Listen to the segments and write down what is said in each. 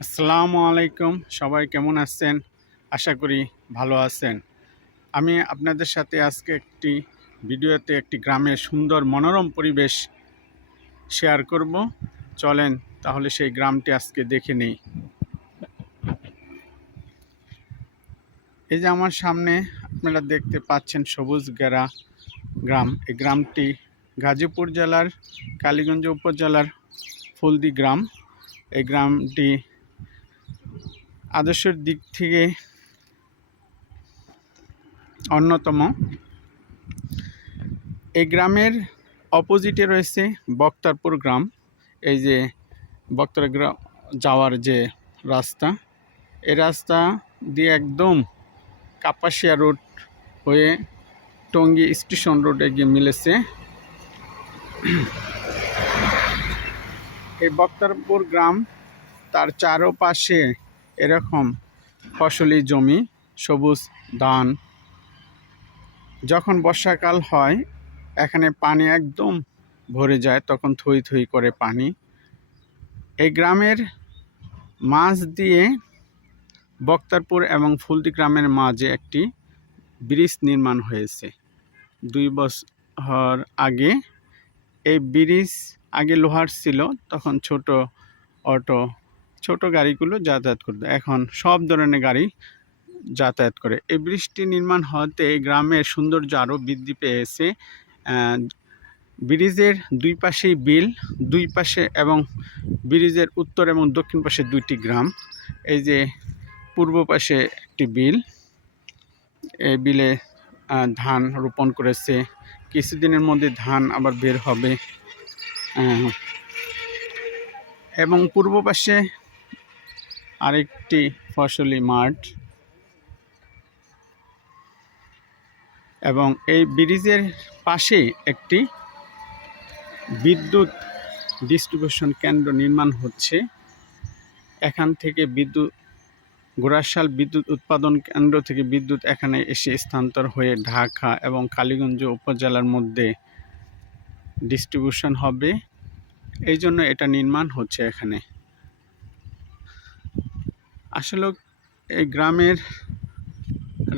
আসসালামু আলাইকুম। সবাই কেমন আছেন? আশা করি ভালো আছেন। আমি আপনাদের সাথে আজকে একটি ভিডিওতে একটি গ্রামের সুন্দর মনোরম পরিবেশ শেয়ার করব। চলেন তাহলে সেই গ্রামটি আজকে দেখে নেই। এই যে আমার সামনে আপনারা দেখতে পাচ্ছেন সবুজ ঘেরা গ্রাম। এই গ্রামটি গাজীপুর জেলার কালীগঞ্জ উপজেলার ফুলদি গ্রাম। এই গ্রামটি আদর্শের দিক থেকে অন্যতম। এই গ্রামের অপোজিটে রয়েছে বক্তারপুর গ্রাম। এই যে বক্তার গ্রাম যাওয়ার যে রাস্তা, এই রাস্তা দিয়ে একদম কাপাসিয়া রোড হয়ে টঙ্গী স্টেশন রোডে গিয়ে মিলেছে। এই বক্তারপুর গ্রাম, তার চারপাশে এরকম ফসলি জমি, সবুজ ধান। যখন বর্ষাকাল হয় এখানে পানি একদম ভরে যায়, তখন থই থই করে পানি। এই গ্রামের মাঝ দিয়ে বক্তারপুর এবং ফুলদি গ্রামের মাঝে একটি ব্রিজ নির্মাণ হয়েছে 2 বছর আগে। এই ব্রিজ আগে লোহার ছিল, তখন ছোট অটো, ছোট গাড়িগুলো যাতায়াত করতো, এখন সব ধরনের গাড়ি যাতায়াত করে। এই ব্রিজটি নির্মাণ হতে এই গ্রামের সৌন্দর্য আরও বৃদ্ধি পেয়েছে। ব্রিজের দুই পাশেই বিল, দুই পাশে এবং ব্রিজের উত্তর এবং দক্ষিণ পাশে 2টি গ্রাম। এই যে পূর্ব পাশে একটি বিল, এই বিলে ধান রোপণ করেছে। কিছুদিনের মধ্যে ধান আবার বের হবে। এবং পূর্ব পাশে আরেকটি ফসলি মাঠ। এবং এই ব্রিজের পাশে একটি বিদ্যুৎ ডিস্ট্রিবিউশন কেন্দ্র নির্মাণ হচ্ছে। এখান থেকে বিদ্যুৎ, গোরাশাল বিদ্যুৎ উৎপাদন কেন্দ্র থেকে বিদ্যুৎ এখানে এসে স্থানান্তর হয়ে ঢাকা এবং কালীগঞ্জ উপজেলার মধ্যে ডিস্ট্রিবিউশন হবে। এই জন্য এটা নির্মাণ হচ্ছে এখানে। আসলে এই গ্রামের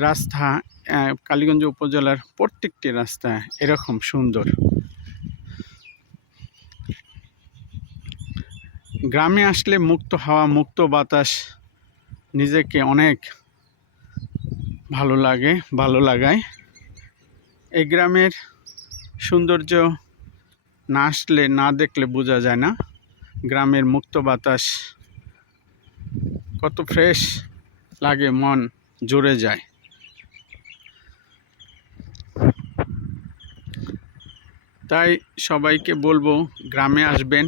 রাস্তা, কালীগঞ্জ উপজেলার প্রত্যেকটি রাস্তা এরকম সুন্দর। গ্রামে আসলে মুক্ত হাওয়া, মুক্ত বাতাস নিজেকে অনেক ভালো লাগায়। এই গ্রামের সৌন্দর্য না আসলে, না দেখলে বোঝা যায় না। গ্রামের মুক্ত বাতাস কত ফ্রেশ লাগে, মন জুড়ে যায়। তাই সবাইকে বলবো গ্রামে আসবেন,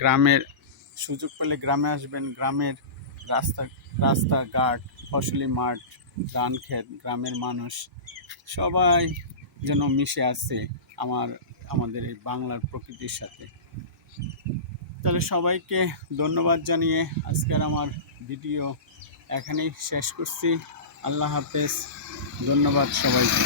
গ্রামের সুযোগ পেলে গ্রামে আসবেন। গ্রামের রাস্তাঘাট, ফসলি মাঠ, ধান ক্ষেত, গ্রামের মানুষ সবাই যেন মিশে আছে আমাদের এই বাংলার প্রকৃতির সাথে। তাহলে সবাইকে ধন্যবাদ জানিয়ে আজকের আমার ভিডিও এখানেই শেষ করছি। আল্লাহ হাফেজ, ধন্যবাদ সবাইকে।